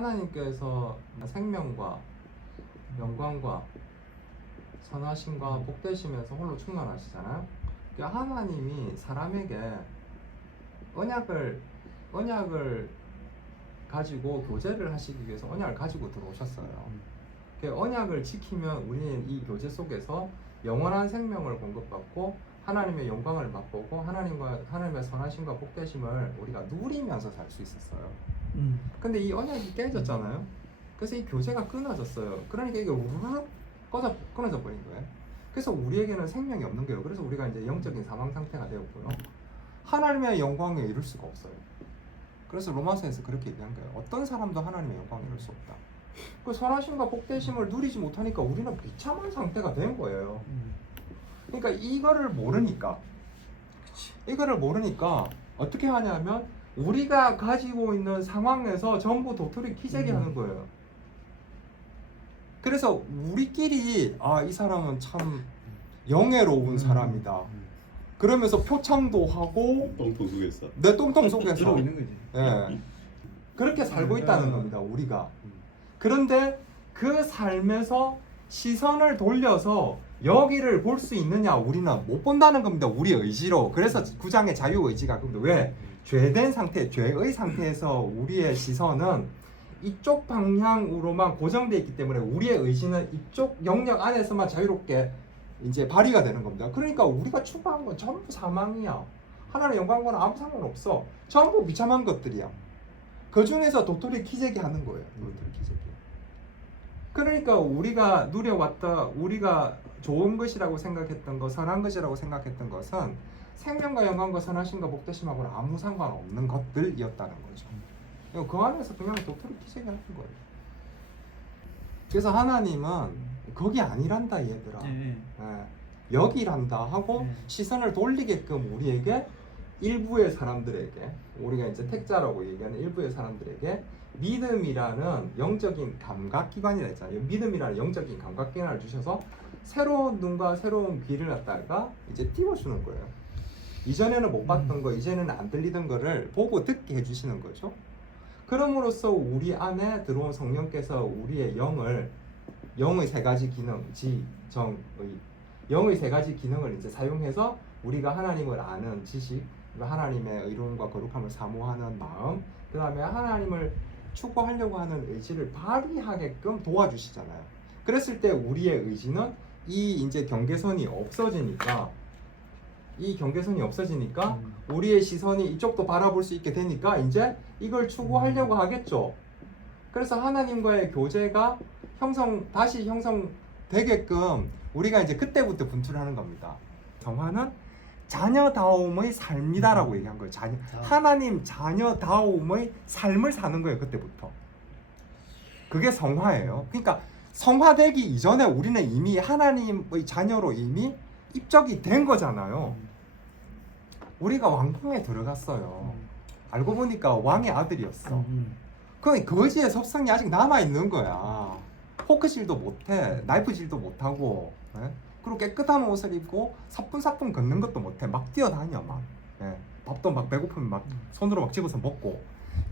하나님께서 생명과 영광과 선하심과 복되시면서 홀로 충만하시잖아요. 그러니까 하나님이 사람에게 언약을 가지고 교제를 하시기 위해서 언약을 가지고 들어오셨어요. 그러니까 언약을 지키면 우리는 이 교제 속에서 영원한 생명을 공급받고 하나님의 영광을 맛보고 하나님의 선하심과 복되심을 우리가 누리면서 살 수 있었어요. 근데 이 언약이 깨졌잖아요. 그래서 이 교제가 끊어졌어요. 그러니까 이게 우르르 끊어져 버린 거예요. 그래서 우리에게는 생명이 없는 거예요. 그래서 우리가 이제 영적인 사망 상태가 되었고요. 하나님의 영광에 이룰 수가 없어요. 그래서 로마서에서 그렇게 얘기한 거예요. 어떤 사람도 하나님의 영광에 이룰 수 없다. 그 선하심과 복되심을 누리지 못하니까 우리는 비참한 상태가 된 거예요. 그러니까 이거를 모르니까 어떻게 하냐면 우리가 가지고 있는 상황에서 전부 도토리 키재기 하는 거예요. 그래서 우리끼리 이 사람은 참 영예로운 사람이다. 그러면서 표창도 하고 똥통 속에서 내 똥통 속에서 그러고 있는 거지. 예. 그렇게 살고 있다는 겁니다. 우리가. 그런데 그 삶에서 시선을 돌려서 여기를 볼 수 있느냐 우리는 못 본다는 겁니다. 우리의 의지로. 그래서 9장의 자유의지가 그겁니다. 왜? 죄된 상태, 죄의 상태에서 우리의 시선은 이쪽 방향으로만 고정되어 있기 때문에 우리의 의지는 이쪽 영역 안에서만 자유롭게 이제 발휘가 되는 겁니다. 그러니까 우리가 추구한 건 전부 사망이야. 하나님의 영광과는 아무 상관없어. 전부 비참한 것들이야. 그 중에서 도토리 키재기 하는 거예요. 도토리 키재기. 그러니까 우리가 누려왔다, 우리가 좋은 것이라고 생각했던 것, 선한 것이라고 생각했던 것은 생명과 영광과 선하심과 복되심하고는 아무 상관없는 것들이었다는 거죠. 그 안에서 그냥 도토리 키재기 하는 거예요. 그래서 하나님은 거기 아니란다 얘들아. 여기란다 하고 시선을 돌리게끔 우리에게 일부의 사람들에게, 우리가 이제 택자라고 얘기하는 일부의 사람들에게 믿음이라는 영적인 감각기관이라 했잖아요. 믿음이라는 영적인 감각기관을 주셔서 새로운 눈과 새로운 귀를 갖다가 이제 띄워주는 거예요. 이전에는 못 봤던 거, 이제는 안 들리던 거를 보고 듣게 해주시는 거죠. 그럼으로써 우리 안에 들어온 성령께서 우리의 영의 세 가지 기능, 영의 세 가지 기능을 이제 사용해서 우리가 하나님을 아는 지식, 하나님의 의로움과 거룩함을 사모하는 마음, 그 다음에 하나님을 추구하려고 하는 의지를 발휘하게끔 도와주시잖아요. 그랬을 때 우리의 의지는 이 이제 경계선이 없어지니까 우리의 시선이 이쪽도 바라볼 수 있게 되니까 이제 이걸 추구하려고 하겠죠. 그래서 하나님과의 교제가 다시 형성되게끔 우리가 이제 그때부터 분출하는 겁니다. 성화는 자녀다움의 삶이다라고 얘기한 거예요. 하나님 자녀다움의 삶을 사는 거예요. 그때부터. 그게 성화예요. 그러니까 성화되기 이전에 우리는 이미 하나님의 자녀로 이미 입적이 된 거잖아요. 우리가 왕궁에 들어갔어요. 알고 보니까 왕의 아들이었어. 그 거지의 섭성이 아직 남아있는 거야. 포크질도 못해, 나이프질도 못하고, 그리고 깨끗한 옷을 입고 사뿐사뿐 걷는 것도 못해. 막 뛰어다녀 막. 밥도 막 배고프면 막 손으로 막 집어서 먹고.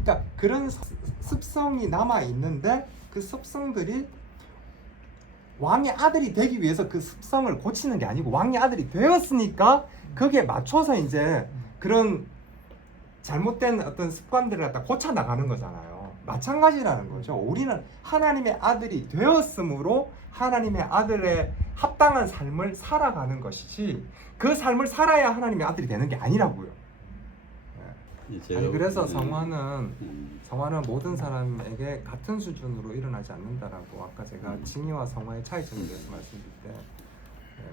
그러니까 그런 습성이 남아있는데 그 습성들이 왕의 아들이 되기 위해서 그 습성을 고치는 게 아니고 왕의 아들이 되었으니까 거기에 맞춰서 이제 그런 잘못된 어떤 습관들을 갖다 고쳐 나가는 거잖아요. 마찬가지라는 거죠. 우리는 하나님의 아들이 되었으므로 하나님의 아들의 합당한 삶을 살아가는 것이지 그 삶을 살아야 하나님의 아들이 되는 게 아니라고요. 아니 그래서 성화는 모든 사람에게 같은 수준으로 일어나지 않는다라고 아까 제가 징의와 성화의 차이점에 대해서 말씀드릴 때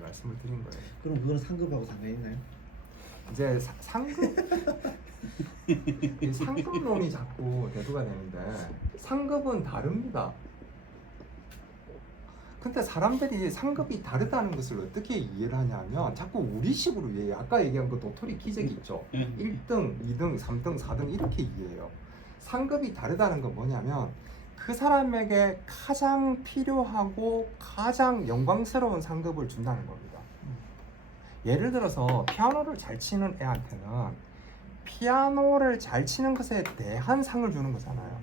말씀을 드린 거예요. 그럼 그거는 상급하고 상관이 있나요? 이제 이 상급론이 자꾸 대두가 되는데 상급은 다릅니다. 근데 사람들이 상급이 다르다는 것을 어떻게 이해를 하냐면 자꾸 우리식으로 이해해요. 아까 얘기한 그 도토리 키재기 있죠. 1등, 2등, 3등, 4등 이렇게 이해해요. 상급이 다르다는 건 뭐냐면 그 사람에게 가장 필요하고 가장 영광스러운 상급을 준다는 겁니다. 예를 들어서 피아노를 잘 치는 애한테는 피아노를 잘 치는 것에 대한 상을 주는 거잖아요.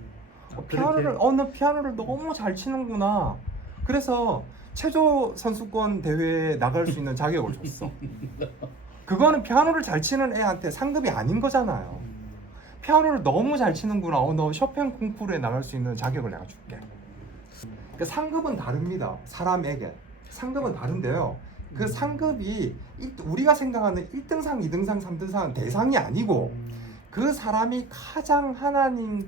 피아노를 너 피아노를 너무 잘 치는구나. 그래서 체조 선수권 대회에 나갈 수 있는 자격을 줬어. 그거는 피아노를 잘 치는 애한테 상급이 아닌 거잖아요. 피아노를 너무 잘 치는구나. 너 쇼팽 콩쿠르에 나갈 수 있는 자격을 내가 줄게. 그러니까 상급은 다릅니다. 사람에게 상급은 다른데요. 그 상급이 우리가 생각하는 1등상, 2등상, 3등상은 대상이 아니고 그 사람이 가장 하나님을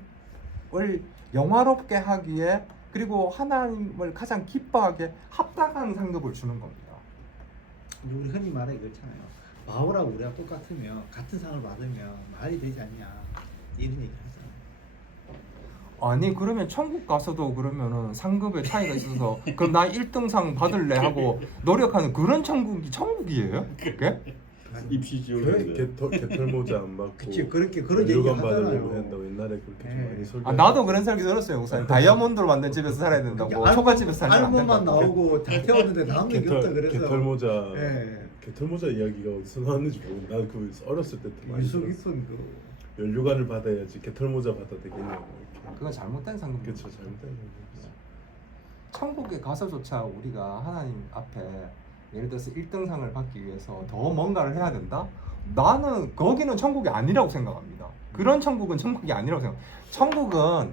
영화롭게 하기에 그리고 하나님을 가장 기뻐하게 합당한 상급을 주는 겁니다. 우리 흔히 말해 그렇잖아요. 바오라고 우리가 똑같으면 같은 상을 받으면 말이 되지 않냐 이런 얘기 하잖아요. 아니 그러면 천국 가서도 그러면은 상급의 차이가 있어서 그럼 나 1등상 받을래 하고 노력하는 그런 천국이에요? 그게? 입시 지원인데 개털 모자 안 받고 그치 그렇게 그런 얘기 유관 받으려고 하잖아요. 한다고 옛날에 그렇게 좀 네. 많이 설교. 아 나도 그런 생각이 들었어요, 목사님. 다이아몬드로 만든 집에서 살아야 된다고. 초가집에서 살면 안 알몸만 된다고. 나오고 다 태웠는데 다음 얘기 없다 그래서 개털 모자 예. 개털 모자 이야기가 어디서 나왔는지 모르겠는데 난 그 어렸을 때부터 많이 유서 들었어. 깊은 그 연료관을 받아야지 개털 모자 받아 되겠냐고 이렇게. 그건 잘못된 상급. 그렇죠, 잘못된 거죠. 천국에 가서조차 우리가 하나님 앞에 예를 들어서 1등상을 받기 위해서 더 뭔가를 해야 된다? 나는 거기는 천국이 아니라고 생각합니다. 그런 천국은 천국이 아니라고 생각합니다. 천국은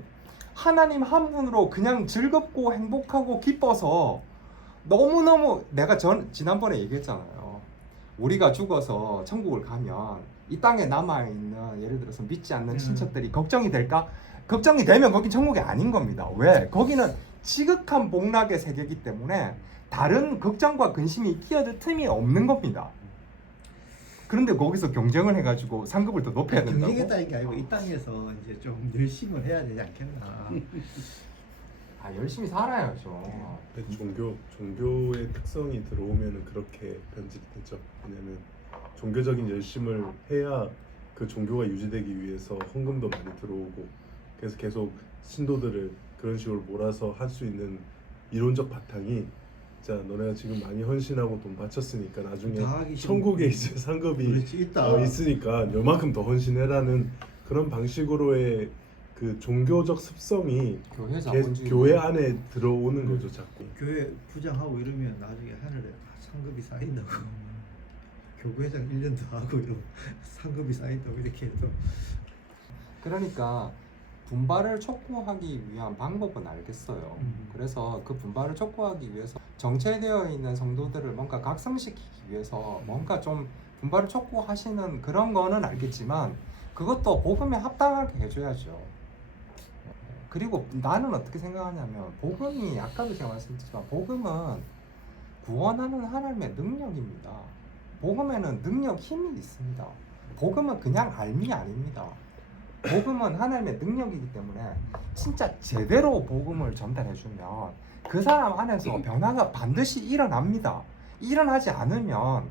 하나님 한 분으로 그냥 즐겁고 행복하고 기뻐서 너무너무 내가 지난번에 얘기했잖아요. 우리가 죽어서 천국을 가면 이 땅에 남아있는 예를 들어서 믿지 않는 친척들이 걱정이 될까? 걱정이 되면 거긴 천국이 아닌 겁니다. 왜? 거기는 지극한 복락의 세계이기 때문에 다른 걱정과 근심이 끼어들 틈이 없는 겁니다. 그런데 거기서 경쟁을 해가지고 상급을 더 높여야 된다고? 경쟁했다는 게 아니고 이 땅에서 이제 좀 열심을 해야 되지 않겠나. 아 열심히 살아야죠. 근데 종교의 특성이 들어오면은 그렇게 변질되죠. 왜냐면 종교적인 열심을 해야 그 종교가 유지되기 위해서 헌금도 많이 들어오고 그래서 계속 신도들을 그런 식으로 몰아서 할 수 있는 이론적 바탕이 자 너네가 지금 많이 헌신하고 돈 바쳤으니까 나중에 다 하기 싫은 천국에 이제 상급이 그렇지 있다. 있으니까 요만큼 더 헌신해라는 그런 방식으로의 그 종교적 습성이 교회 계- 자본주의. 교회 안에 들어오는 거죠 자꾸. 교회 부장하고 이러면 나중에 하늘에 상급이 쌓인다고. 교구회장 1년 더 하고 이러면 상급이 쌓인다고 이렇게 해도 그러니까 분발을 촉구하기 위한 방법은 알겠어요. 그래서 그 분발을 촉구하기 위해서 정체되어 있는 성도들을 뭔가 각성시키기 위해서 뭔가 좀 분발을 촉구하시는 그런 거는 알겠지만 그것도 복음에 합당하게 해줘야죠. 그리고 나는 어떻게 생각하냐면 복음이 아까도 제가 말씀드렸지만 복음은 구원하는 하나님의 능력입니다. 복음에는 능력, 힘이 있습니다. 복음은 그냥 알미 아닙니다. 복음은 하나님의 능력이기 때문에 진짜 제대로 복음을 전달해주면 그 사람 안에서 변화가 반드시 일어납니다. 일어나지 않으면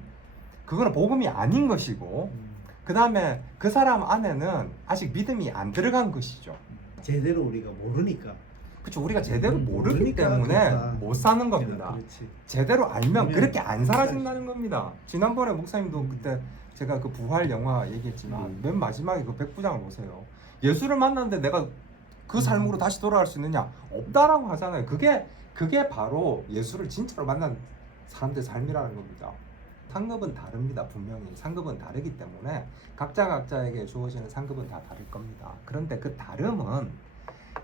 그거는 복음이 아닌 것이고 그 다음에 그 사람 안에는 아직 믿음이 안 들어간 것이죠. 제대로 우리가 모르니까. 그렇죠. 우리가 제대로 모르기 모르니까 때문에 그렇다. 못 사는 겁니다. 그렇지. 제대로 알면 그러면 그렇게 안 살아진다는 겁니다. 지난번에 목사님도 그때 제가 그 부활 영화 얘기했지만 맨 마지막에 그 백부장을 보세요. 예수를 만났는데 내가 그 삶으로 다시 돌아갈 수 있느냐? 없다라고 하잖아요. 그게 바로 예수를 진짜로 만난 사람들의 삶이라는 겁니다. 상급은 다릅니다. 분명히 상급은 다르기 때문에 각자에게 주어지는 상급은 다 다를 겁니다. 그런데 그 다름은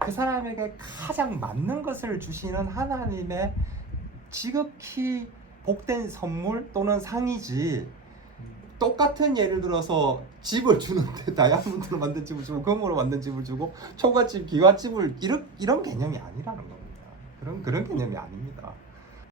그 사람에게 가장 맞는 것을 주시는 하나님의 지극히 복된 선물 또는 상이지 똑같은 예를 들어서 집을 주는데 다이아몬드로 만든 집을 주고 금으로 만든 집을 주고 초가집, 기와집을 이런 개념이 아니라는 겁니다. 그런 개념이 아닙니다.